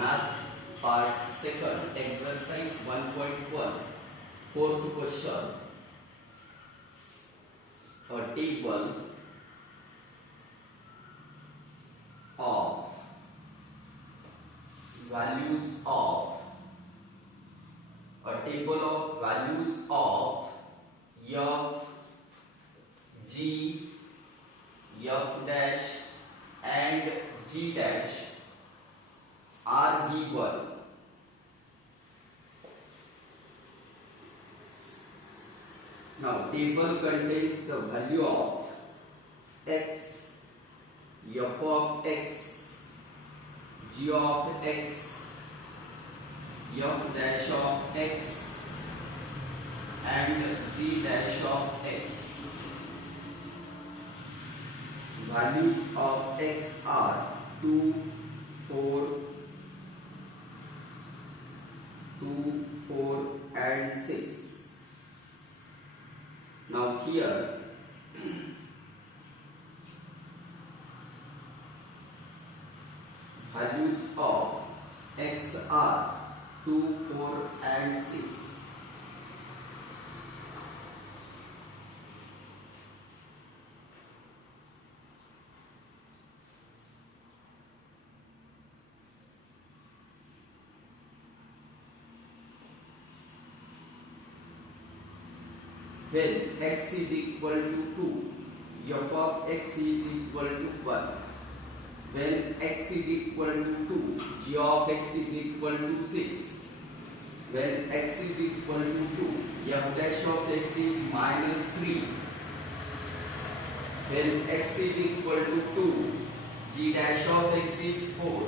Math part 2nd, exercise 1.1, fourth question. A table of values of f, g, f dash and g dash are given. Now table contains the value of x, f of x, g of x, f dash of x and g dash of x. Values of x are 2, 4 and 6. Now here values of x are 2, 4 and 6. When x is equal to 2, f of x is equal to 1. When x is equal to 2, g of x is equal to 6. When x is equal to 2, f dash of x is minus 3. When x is equal to 2, g dash of x is 4.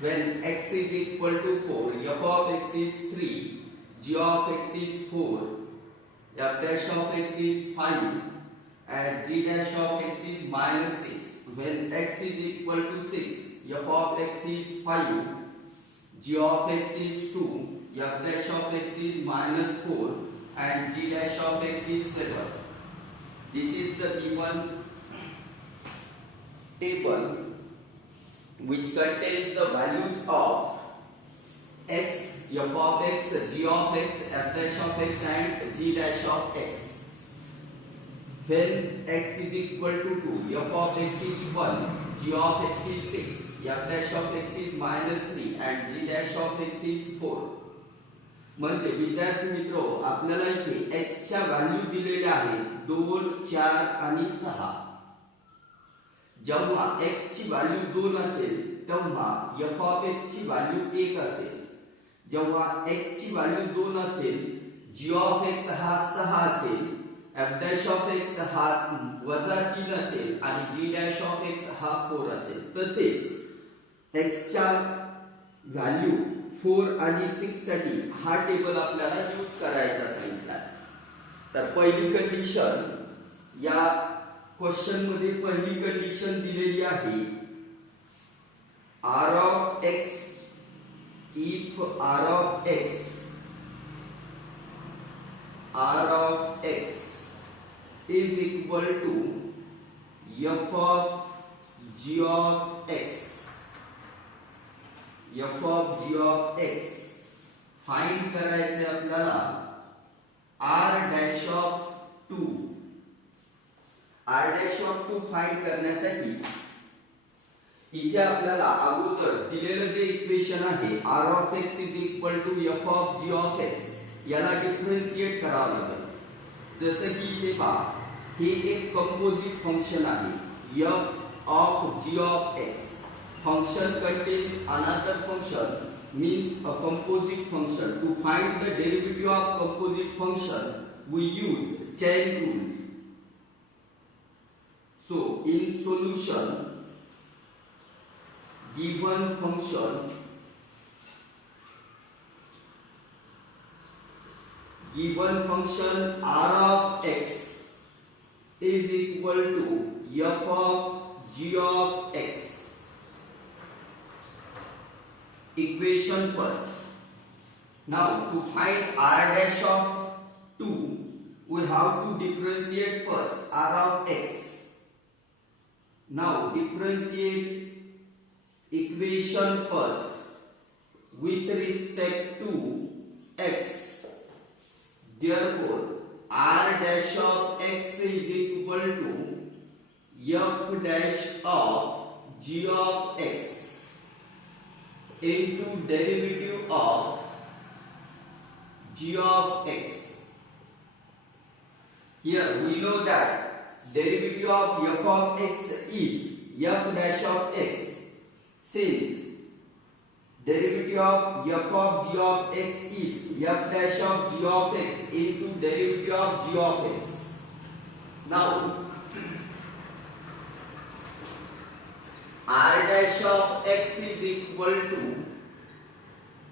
When x is equal to 4, f of x is 3. G of x is 4, f dash of x is 5 and g dash of x is minus 6. When x is equal to 6, f of x is 5, g of x is 2, f dash of x is minus 4 and g dash of x is 7. This is the given table which contains the values of x, f of x, g of x, f dash of x and g dash of x. When x is equal to 2, f of x is 1, g of x is 6, f dash of x is minus 3 and g dash of x is 4. म्हणजे विद्यार्थी मित्रो आपल्याला इथे x च्या value दिलेल्या आहेत 2, 4 आणि 6. जेव्हा x ची व्हॅल्यू 2 असेल तेव्हा f of x ची व्हॅल्यू 1 असेल. जेव्हा x ची व्हॅल्यू 2 असेल, g of x हा 6 असेल, f dash of x हा वजा 3 असेल आणि g dash of x हा 4 असेल. तसेच x च्या व्हॅल्यू 4 आणि 6 साठी हा टेबल आपल्याला यूज करायचा सांगितला. तर पहिली कंडिशन या क्वेश्चन मध्ये पहिली कंडिशन दिलेली आहे r of x if r of x is equal to f of g of x, find करायचे आपल्याला r dash of 2. r dash of 2 find करण्यासाठी इथे आपल्याला अगोदर दिलेलं जे इक्वेशन आहे r of x is equal to f of g of x याला differentiate करावं लागेल. जसं की इथे पहा हे एक कंपोजिट फंक्शन आहे f of g of x. Function contains another function means a composite function. To find the derivative of composite function we use chain rule. So in solution given function r of x is equal to f of g of x. Equation first. Now to find r dash of 2 we have to differentiate first r of x. Now differentiate equation first with respect to x. Therefore, r dash of x is equal to f dash of g of x into derivative of g of x. Here we know that derivative of f of x is f dash of x. Since derivative of f of g of x is f dash of g of x into derivative of g of x. Now r dash of x is equal to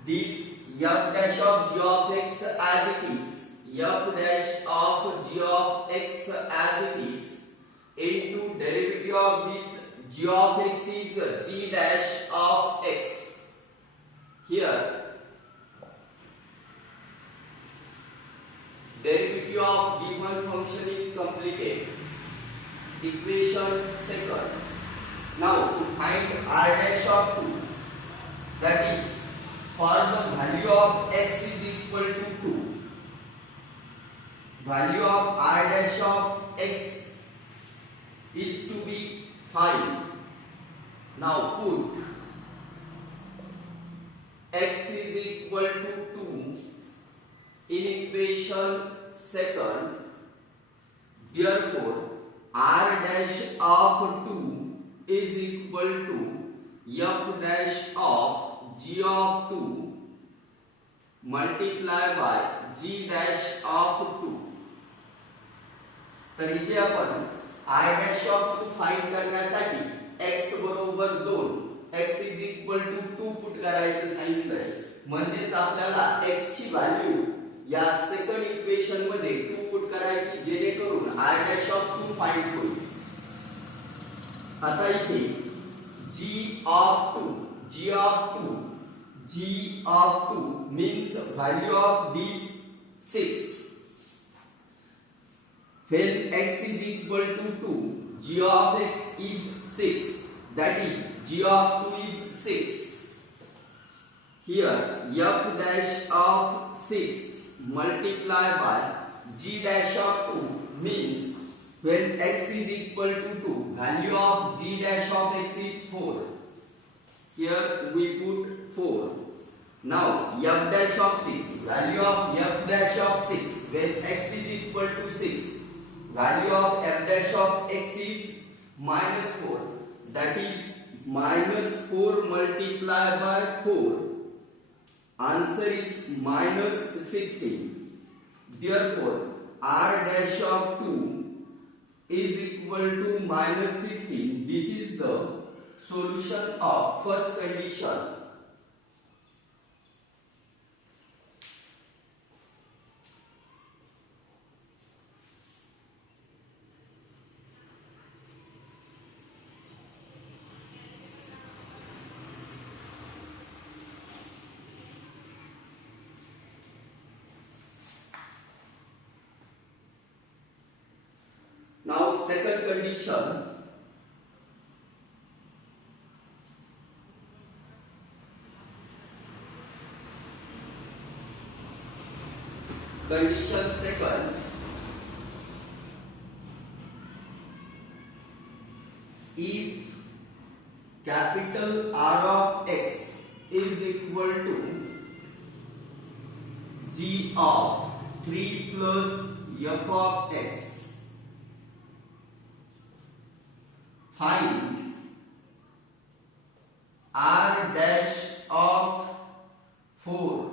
this f dash of g of x as it is, f dash of g of x as it is, into derivative of this g of x is g dash of x. Here derivative of given function is completed. Equation second. Now to find r dash of 2, that is for the value of x is equal to 2, value of r dash of x is to be 5. Now put x is equal to 2 in equation second. Therefore, r dash of 2 is equal to f dash of g of 2 multiply by g dash of 2. तर इथे आपण r dash of 2 find करण्यासाठी x बरोबर 2, x is equal to 2 put करायचं सांगितलंय. म्हणजेच आपल्याला x ची व्हॅल्यू या सेकंड इक्वेशन मध्ये 2 पुट करायची, जेणेकरून r dash of 2 फाइंड होईल. आता इथे g of 2 means value of this 6. When x is equal to 2, g of x is 6, that is g of 2 is 6. Here f dash of 6 multiply by g dash of 2 means when x is equal to 2, value of g dash of x is 4. Here we put 4. Now f dash of 6, value of f dash of 6 when x is equal to 6, value of f dash of x is minus 4, that is minus 4 multiplied by 4. Answer is minus 16. Therefore, r dash of 2 is equal to minus 16. This is the solution of first condition. Now second condition. Condition second. If capital R of x is equal to g of 3 plus f of x, find r dash of 4.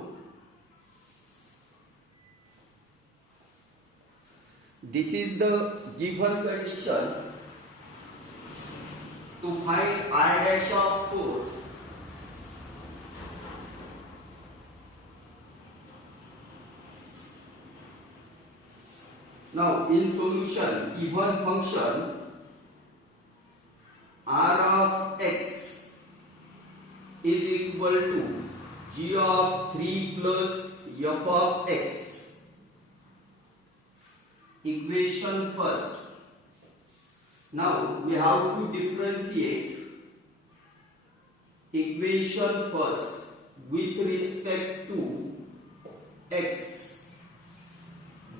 This is the given condition to find r dash of 4. Now in solution, given function r of x is equal to g of 3 plus f of x. Equation first. Now we have to differentiate equation first with respect to x.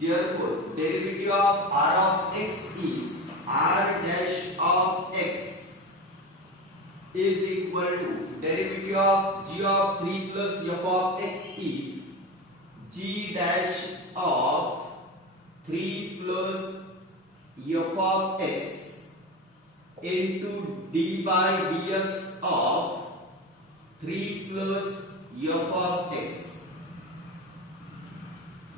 Therefore, derivative of r of x is r dash of x is equal to derivative of g of 3 plus f of x is g dash of 3 plus f of x into d by dx of 3 plus f of x.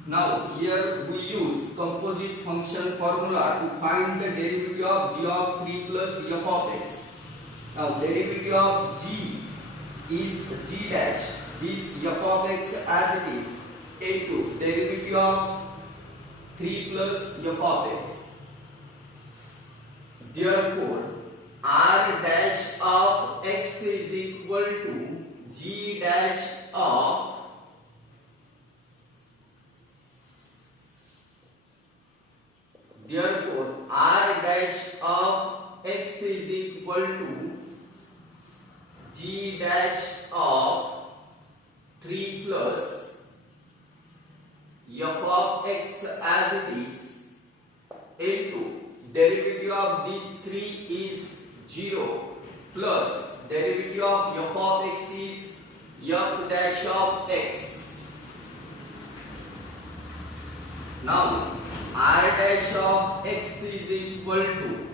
Now here we use composite function formula to find the derivative of g of 3 plus f of x. Now derivative of g is g dash, this f of x as it is, into derivative of 3 plus f of x. Therefore, r dash of x is equal to g dash of Therefore, r dash of x is equal to g dash of 3 plus f of x as it is into derivative of these 3 is 0 plus derivative of f of x is f dash of x. Now r dash of x is equal to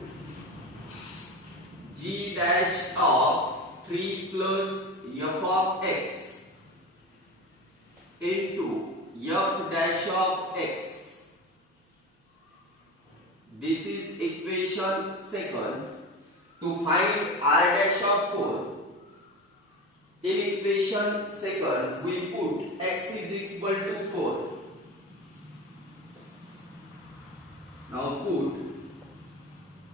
g dash of 3 plus f of x into f dash of x. This is equation second. To find r dash of 4, in equation second we put x is equal to 4. Now put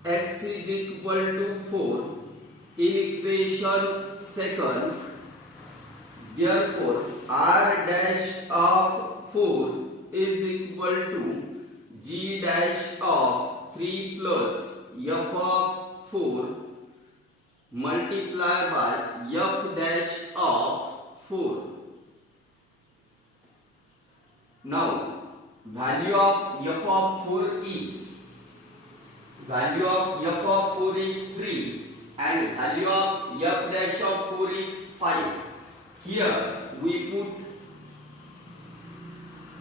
x is equal to 4 in equation second. Therefore, r dash of 4 is equal to g dash of 3 plus f of 4 multiplied by f dash of 4. Now, value of f of 4 is 3 and value of f dash of 4 is 5. Here we put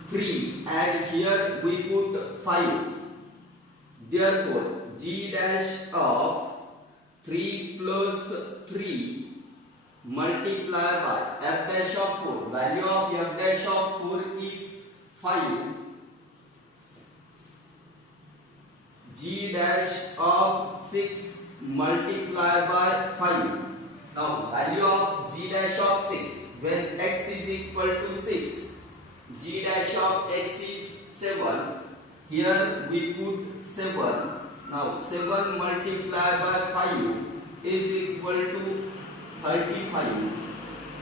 3 and here we put 5. Therefore, g dash of 3 plus 3 multiplied by f dash of 4. Value of f dash of 4 is 5. G dash of 6 multiplied by 5. Now value of g dash of 6 when x is equal to 6. G dash of x is 7. Here we put 7. Now 7 multiplied by 5 is equal to 35.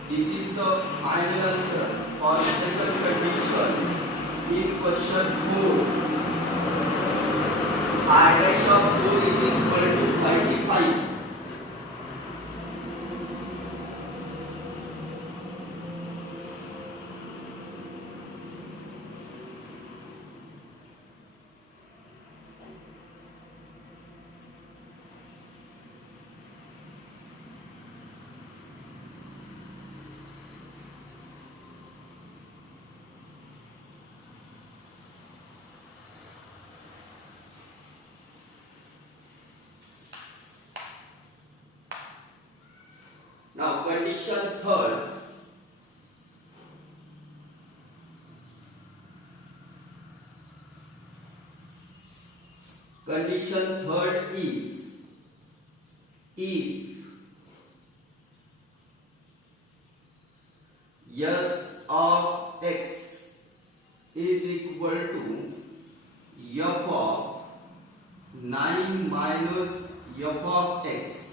This is the final answer for second condition in question 4. R dash of 4 is equal to 35. Now condition third. Condition third is if s of x is equal to f of 9 minus f of x.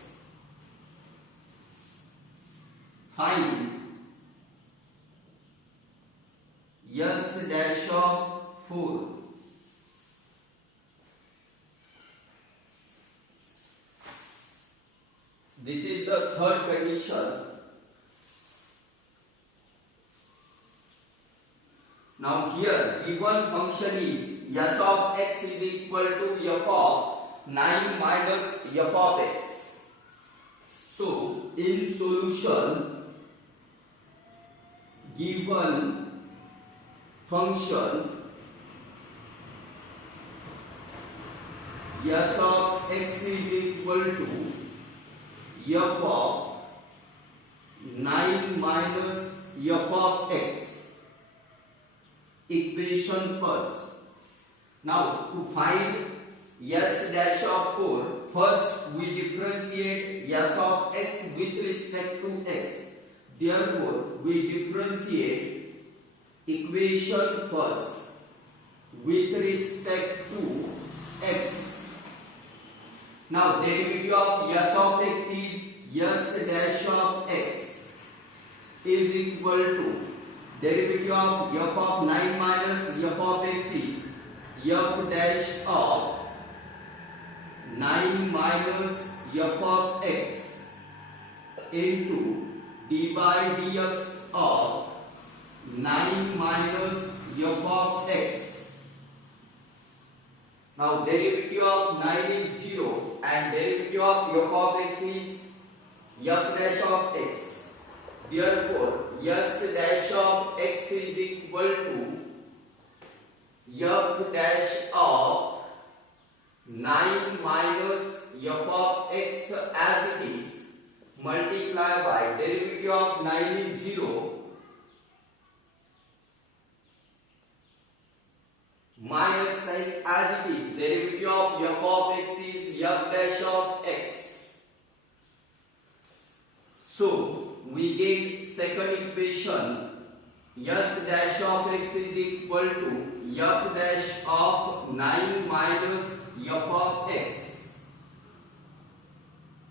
Find s dash of 4. This is the third condition. given function is s of x is equal to f of 9 minus f of x. So in solution, given function s of x is equal to f of 9 minus f of x. Equation first. Now to find s dash of 4, first we differentiate s of x with respect to x. Therefore we differentiate equation first with respect to x. Now derivative of s of x is s dash of x is equal to derivative of f of 9 minus f of x is f dash of 9 minus f of x into d by dx of 9 minus f of x. Now derivative of 9 is 0 and derivative of f of x is f dash of x. Therefore s dash of x is equal to f dash of 9 minus f of x as it is, multiply by derivative of 9 is 0 minus sign as it is, derivative of f of x is f dash of x. So we get second equation s dash of x is equal to f dash of 9 minus f of x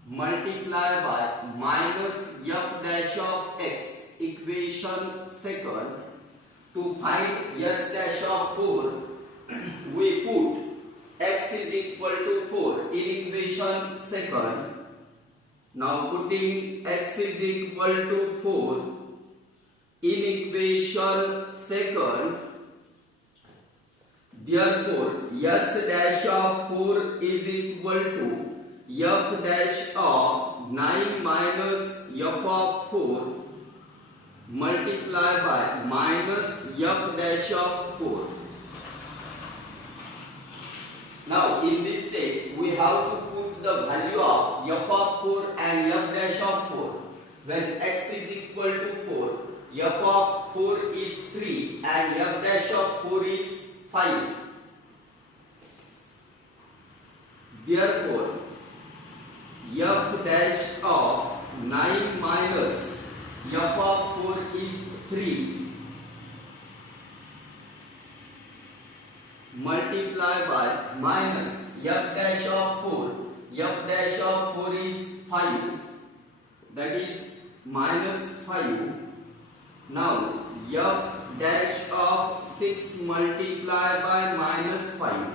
multiply by minus f dash of x. Equation second. To find s dash of 4, we put x is equal to 4 in equation second. Now putting x is equal to 4 in equation second, therefore s dash of 4 is equal to f dash of 9 minus f of 4 multiply by minus f dash of 4. Now in this step we have to put the value of f of 4 and f dash of 4. When x is equal to 4, f of 4 is 3 and f dash of 4 is 5. Therefore f dash of 9 minus f of 4 is 3 multiply by minus f dash of 4, f dash of 4 is 5, that is minus 5. Now f dash of 6 multiply by minus 5.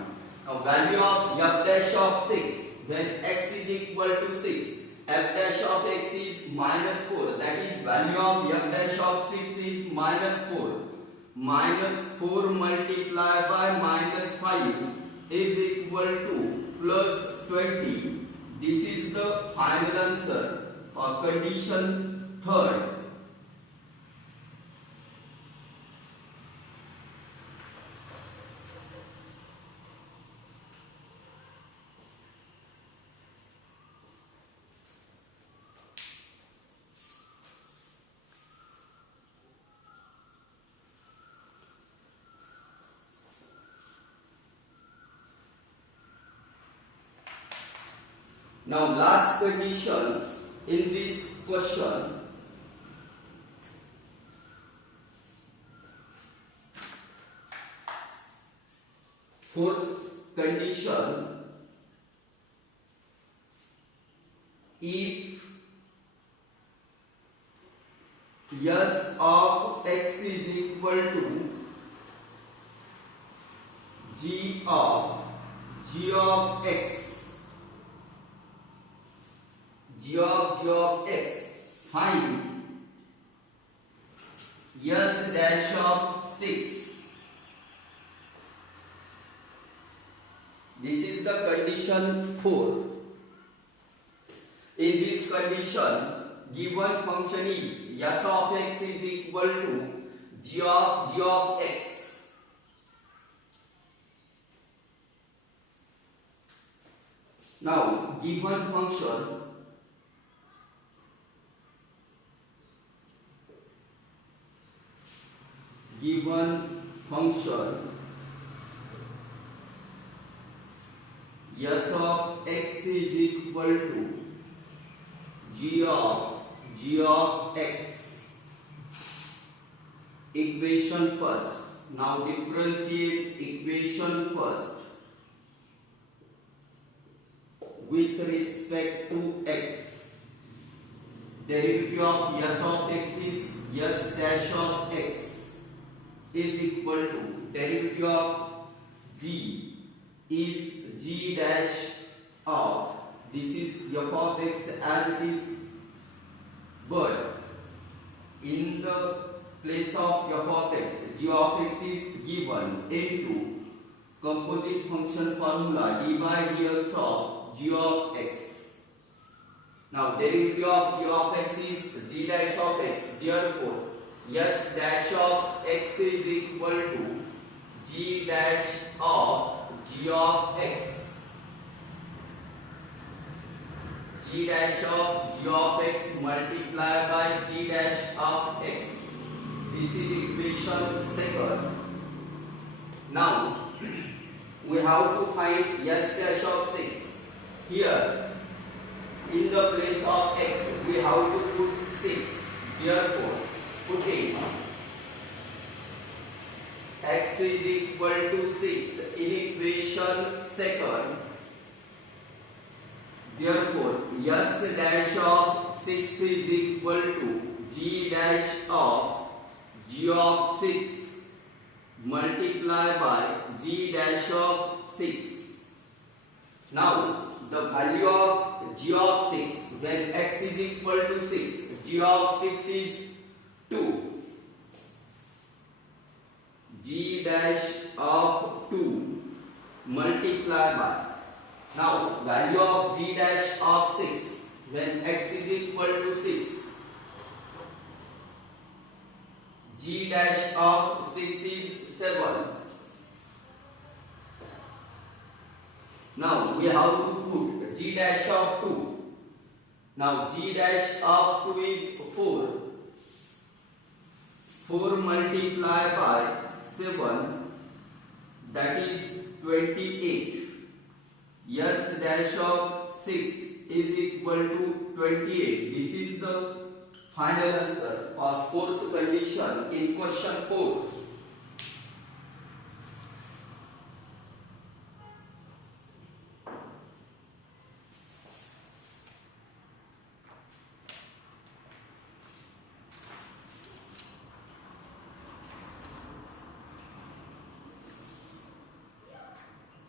Now value of f dash of 6, when x is equal to 6, f dash of x is minus 4, that is value of f dash of 6 is minus 4. Minus 4 multiplied by minus 5 is equal to plus 20. This is the final answer for condition third. Now last condition in this question. Fourth condition, if s of x is equal to g of x, g of x, find s dash of 6 This is the condition 4. In this condition, given function is s of x is equal to g of x. Now, given function s of x is equal to g of x. Equation first. Now differentiate equation first with respect to x. Derivative of s of x is s dash of x is equal to derivative of g is g dash of, this is f of x as it is, but in the place of f of x, g of x is given into composite function formula d by dx of g of x. Now derivative of g of x is g dash of x, therefore s dash of x is equal to g dash of g of x. G dash of g of x multiplied by g dash of x. This is equation second. Now we have to find s dash of 6. Here in the place of x we have to put 6. Therefore putting x is equal to 6 in equation second. Therefore s dash of 6 is equal to g dash of g of 6 multiplied by g dash of 6. Now the value of g of 6 when x is equal to 6, g of 6 is 2. G dash of 2 multiplied by, now value of g dash of 6 when x is equal to 6, g dash of 6 is 7. Now we have to put g dash of 2. Now g dash of 2 is 4. 4 multiplied by 7, that is 28. S dash of 6 is equal to 28. This is the final answer for fourth condition in question 4.